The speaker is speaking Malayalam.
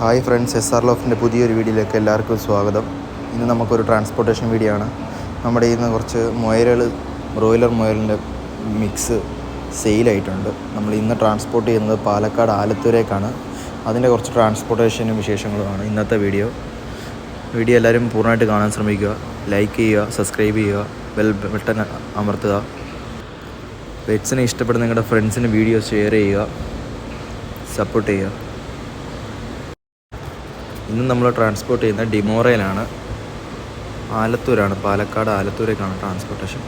ഹായ് ഫ്രണ്ട്സ്, SR ലോഫിൻ്റെ പുതിയൊരു വീഡിയോയിലേക്ക് എല്ലാവർക്കും സ്വാഗതം. ഇന്ന് നമുക്കൊരു ട്രാൻസ്പോർട്ടേഷൻ വീഡിയോ ആണ്. നമ്മുടെ ഇന്ന് കുറച്ച് ബ്രോയിലർ മുയലിൻ്റെ മിക്സ് സെയിലായിട്ടുണ്ട്. നമ്മൾ ഇന്ന് ട്രാൻസ്പോർട്ട് ചെയ്യുന്നത് പാലക്കാട് ആലത്തൂരേക്കാണ്. അതിൻ്റെ കുറച്ച് ട്രാൻസ്പോർട്ടേഷനും വിശേഷങ്ങളുമാണ് ഇന്നത്തെ വീഡിയോ. എല്ലാവരും പൂർണ്ണമായിട്ട് കാണാൻ ശ്രമിക്കുക. ലൈക്ക് ചെയ്യുക, സബ്സ്ക്രൈബ് ചെയ്യുക, ബെൽ ബട്ടൺ അമർത്തുക. പെറ്റ്സിനെ ഇഷ്ടപ്പെടുന്ന നിങ്ങളുടെ ഫ്രണ്ട്സിന് വീഡിയോ ഷെയർ ചെയ്യുക, സപ്പോർട്ട് ചെയ്യുക. ഇന്ന് നമ്മൾ ട്രാൻസ്പോർട്ട് ചെയ്യുന്നത് ഡിമോറയിലാണ്. ആലത്തൂരാണ്, പാലക്കാട് ആലത്തൂരേക്കാണ് ട്രാൻസ്പോർട്ടേഷൻ.